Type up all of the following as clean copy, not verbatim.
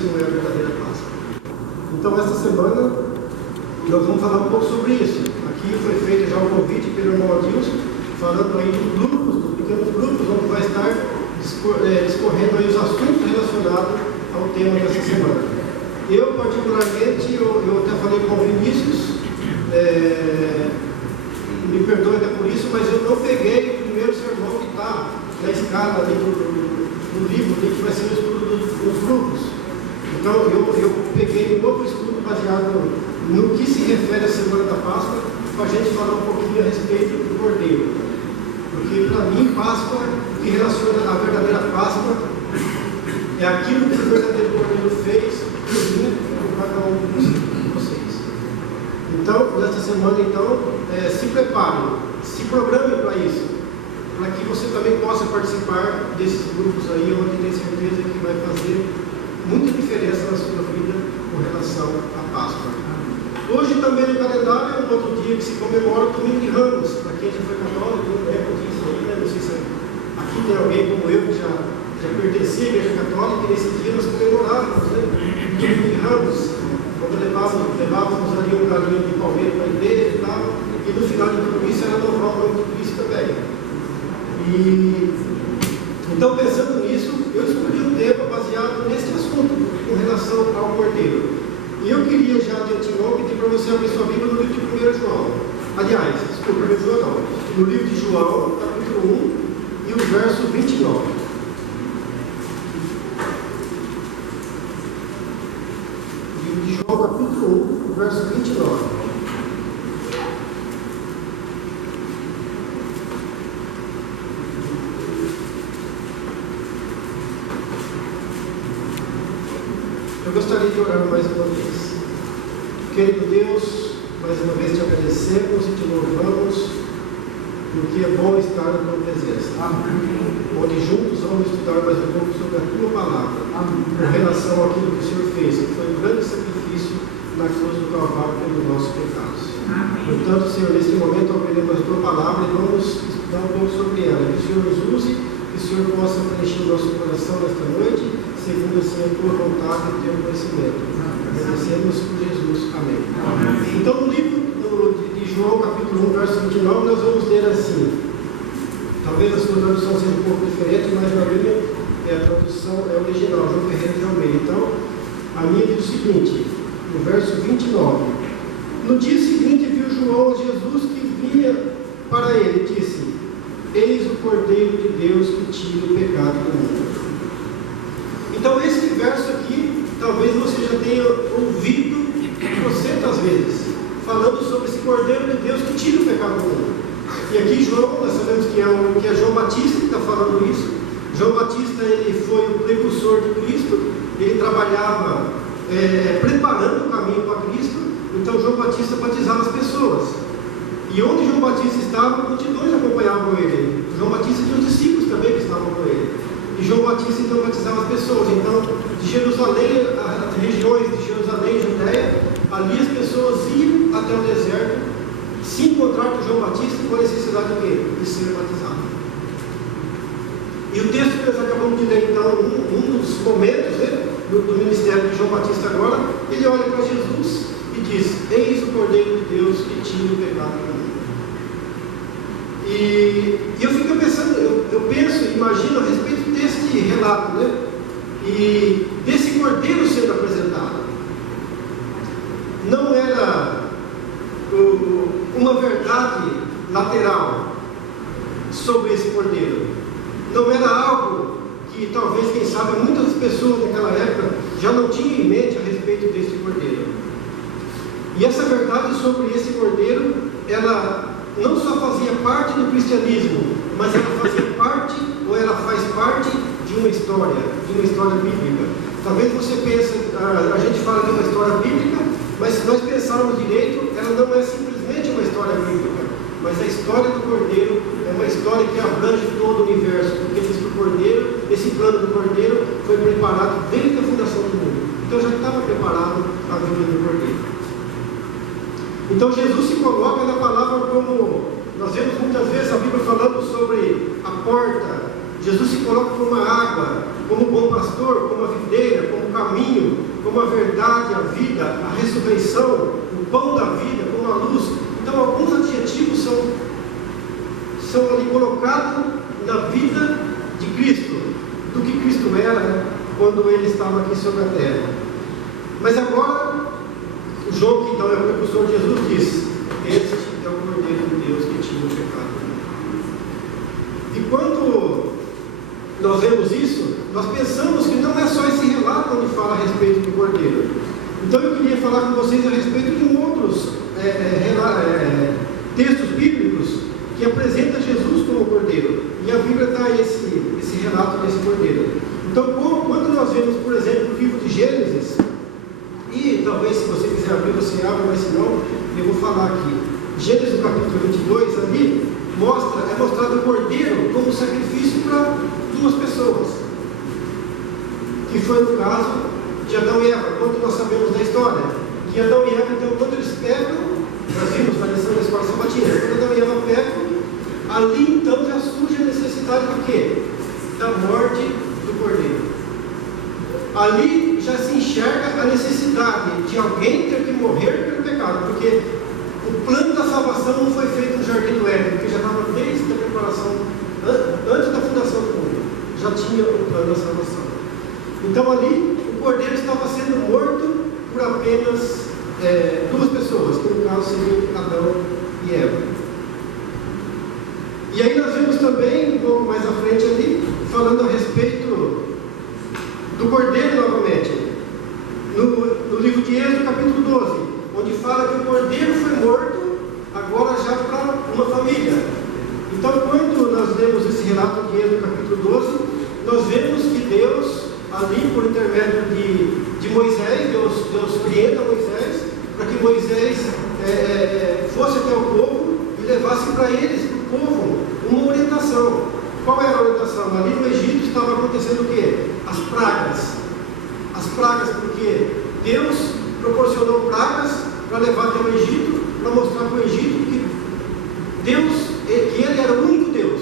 isso não é a verdadeira Páscoa. Então, esta semana, nós vamos falar um pouco sobre isso. Aqui foi feito já um convite pelo irmão Adilson, falando aí dos grupos, dos pequenos grupos, onde vai estar discorrendo aí os assuntos relacionados ao tema dessa semana. Eu, particularmente, eu até falei com o Vinícius, me perdoe até por isso, mas eu não peguei o primeiro sermão que está na escala ali do livro, que vai ser o estudo dos grupos. Então, eu peguei um outro estudo baseado no que se refere à Semana da Páscoa, para a gente falar um pouquinho a respeito do Cordeiro. Porque, para mim, Páscoa, o que relaciona a verdadeira Páscoa, é aquilo que o verdadeiro Cordeiro fez por mim e por cada um de vocês. Então, nessa semana, se preparem, se programem para isso, para que você também possa participar desses grupos aí, onde tem certeza que vai fazer muita diferença na sua vida com relação à Páscoa. Hoje também no calendário é um outro dia que se comemora o Domingo de Ramos. Para quem já foi católico, não lembra disso aí, né? Não sei se aqui tem alguém como eu que já pertencia à Igreja Católica, e nesse dia nós comemorávamos, né? Domingo de Ramos, quando levávamos ali um galinho de palmeira para a igreja e tal, e no final de tudo isso era louvar o nome de Cristo também. Então, pensando nisso, eu escolhi um tema baseado nesse assunto, com relação ao Cordeiro. E eu queria já de antemão pedir para você abrir sua Bíblia no livro de 1 João. Aliás, desculpa, 1 João não. No livro de João, capítulo 1 e o verso 29. Livro de João, capítulo 1, o verso 29. Eu gostaria de orar mais uma vez. Querido Deus, mais uma vez te agradecemos e te louvamos, porque é bom estar na tua presença. Amém. Onde juntos vamos estudar mais um pouco sobre a tua palavra. Amém. Com relação àquilo que o Senhor fez, que foi um grande sacrifício na cruz do Calvário pelos nossos pecados. Amém. Portanto, Senhor, neste momento ouviremos a tua palavra e vamos estudar um pouco sobre ela. Que o Senhor nos use, que o Senhor possa preencher o nosso coração nesta noite, segundo assim a tua vontade e o teu conhecimento. Agradecemos por Jesus. Amém. Amém. Então, no livro de João, capítulo 1, verso 29, nós vamos ler assim. Talvez a sua tradução seja um pouco diferente, mas na minha a tradução é original, João Ferreira de Almeida. Então, a minha diz o seguinte, no verso 29. No dia seguinte, viu João Jesus que vinha para ele e disse: Eis o Cordeiro de Deus que tira o pecado do mundo. Então, esse verso aqui, talvez você já tenha ouvido trocentas vezes, falando sobre esse Cordeiro de Deus que tira o pecado do mundo. E aqui João, nós sabemos que é João Batista que está falando isso. João Batista, ele foi o precursor de Cristo, ele trabalhava preparando o caminho para Cristo. Então João Batista batizava as pessoas. E onde João Batista estava, multidões acompanhavam ele. João Batista tinha os discípulos também que estavam com ele. E João Batista então batizava as pessoas. Então, de Jerusalém, as regiões de Jerusalém e Judéia, ali as pessoas iam até o deserto, se encontrar com João Batista com a necessidade de ser batizado. E o texto que nós acabamos de ler, então, um dos momentos, né, do ministério de João Batista agora, ele olha para Jesus e diz: Eis o Cordeiro de Deus que tira o pecado do mundo. E eu fico pensando, eu penso, imagino a respeito deste relato, né? E desse Cordeiro sendo apresentado. Não era uma verdade lateral sobre esse Cordeiro. Não era algo que talvez, quem sabe, muitas pessoas naquela época já não tinham em mente a respeito desse Cordeiro. E essa verdade sobre esse Cordeiro, ela não só fazia parte do cristianismo, mas ela fazia parte, ou ela faz parte de uma história bíblica. Talvez você pense, a gente fala de uma história bíblica, mas se nós pensarmos direito, ela não é simplesmente uma história bíblica, mas a história do Cordeiro é uma história que abrange todo o universo, porque diz que o Cordeiro, esse plano do Cordeiro foi preparado desde a fundação do mundo. Então já estava preparado a vinda do Cordeiro. Então Jesus se coloca na palavra como, nós vemos muitas vezes a Bíblia falando sobre a porta. Jesus se coloca como uma água, como um bom pastor, como a videira, como o caminho, como a verdade, a vida, a ressurreição, o pão da vida, como a luz. Então, alguns adjetivos são ali colocados na vida de Cristo, do que Cristo era quando ele estava aqui sobre a terra. Mas agora, o João, que então é o precursor de Jesus, diz: este é o Cordeiro de Deus que tira o pecado. E quando nós vemos isso, nós pensamos que não é só esse relato onde fala a respeito do Cordeiro. Então eu queria falar com vocês a respeito de outros textos bíblicos que apresentam Jesus como Cordeiro. E a Bíblia dá esse relato desse Cordeiro. Então, quando nós vemos, por exemplo, o livro de Gênesis, e talvez se você quiser abrir, você abre, mas se não, eu vou falar aqui. Gênesis capítulo 22, ali, é mostrado o Cordeiro como sacrifício para duas pessoas, que foi no caso de Adão e Eva. Quando nós sabemos da história, que Adão e Eva, então, quando eles pecam, nós vimos na lição da escola sabatina, quando Adão e Eva pecam, ali então já surge a necessidade do quê? Da morte do Cordeiro. Ali já se enxerga a necessidade de alguém ter que morrer pelo pecado, porque o plano da salvação não foi feito no Jardim do Éden, porque já estava desde a preparação, antes da fundação do mundo, já tinha o plano da salvação. Então ali o Cordeiro estava sendo morto por apenas duas pessoas, que no caso seriam Adão e Eva. E aí nós vemos também, um pouco mais à frente ali, falando a respeito do Cordeiro novamente, no livro de Êxodo, capítulo 12, onde fala que o Cordeiro foi morto, agora já para uma família. Então, quando nós lemos esse relato de Êxodo, capítulo 12, nós vemos que Deus, ali por intermédio de Moisés, Deus orienta Moisés, para que Moisés fosse até o povo e levasse para eles, para o povo, uma orientação. Qual era a orientação? Ali no Egito estava acontecendo o quê? As pragas. As pragas, porque Deus proporcionou pragas para levar até o Egito, para mostrar para o Egito que Deus, que Ele era o único Deus.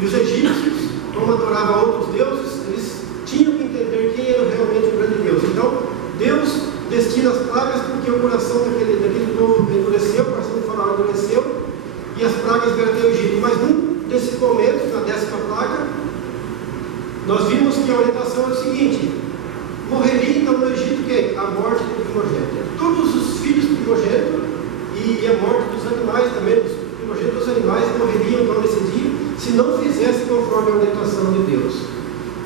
E os egípcios, como adoravam outros deuses, eles tinham que entender quem era realmente o grande Deus. Então, Deus destina as pragas porque o coração daquele povo endureceu, o coração do faraó endureceu, e as pragas vieram até o Egito. Mas nesse momento, na 10ª praga, nós vimos que a orientação é o seguinte: morreria então no Egito quem? A morte do primogênito. Todos os filhos primogênitos e a morte dos animais também, dos primogênitos dos animais, morreriam então nesse dia, se não fizesse conforme a orientação de Deus.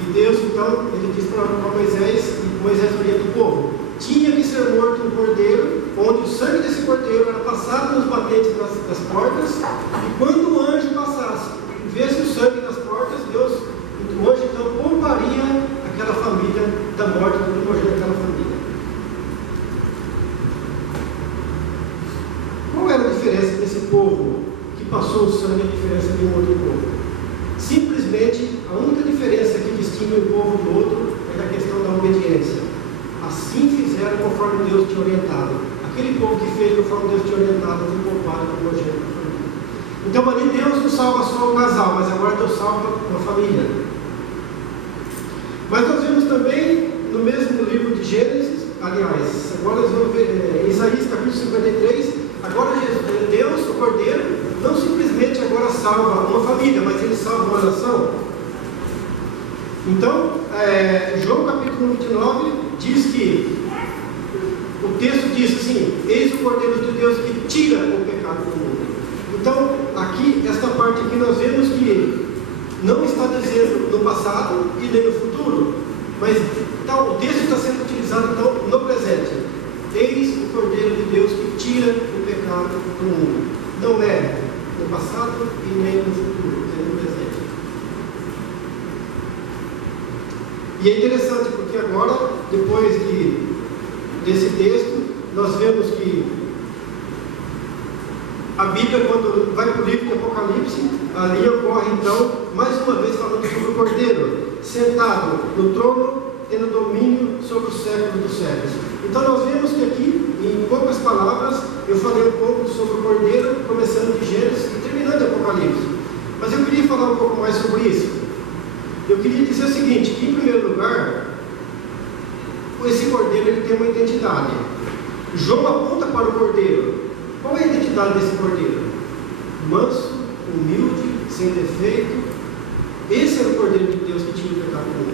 E Deus então, ele diz para Moisés, e Moisés orienta o povo: tinha que ser morto um cordeiro, onde o sangue desse cordeiro era passado nos batentes das portas, e quando o anjo passasse e visse o sangue nas portas, o anjo então pouparia aquela família da morte do primogênito daquela família. Qual era a diferença desse povo que passou o sangue, a diferença de um outro povo? Simplesmente, a única diferença que distingue um povo do outro é da questão da obediência. Assim fizeram conforme Deus tinha orientado. Aquele povo que fez conforme Deus tinha orientado foi poupado do primogênito da família. Então ali Deus não salva só o casal, mas agora Deus salva uma família. Mas nós vemos também no mesmo livro de Gênesis, aliás, agora nós vamos ver Isaías capítulo 53, agora Deus, o Cordeiro, não simplesmente agora salva uma família, mas ele salva uma nação. Então, João capítulo 29 diz que, o texto diz assim: eis o Cordeiro de Deus que tira o pecado do mundo. Então, aqui, esta parte aqui nós vemos que não está dizendo no passado e nem no futuro, mas então, o texto está sendo utilizado então no presente. Eis o Cordeiro de Deus que tira o pecado do mundo. Não é no passado e nem no futuro, é no presente. E é interessante porque agora, depois desse texto, nós vemos que a Bíblia, quando vai para o livro de Apocalipse, ali ocorre então, mais uma vez falando sobre o Cordeiro, sentado no trono, tendo domínio sobre os séculos dos séculos. Então nós vemos que aqui, em poucas palavras, eu falei um pouco sobre o Cordeiro, começando de Gênesis e terminando de Apocalipse. Mas eu queria falar um pouco mais sobre isso. Eu queria dizer o seguinte, que em primeiro lugar, esse cordeiro ele tem uma identidade. João aponta para o cordeiro. Qual é a identidade desse cordeiro? Manso, humilde, sem defeito. Esse era o cordeiro de Deus que tinha o pecado do mundo.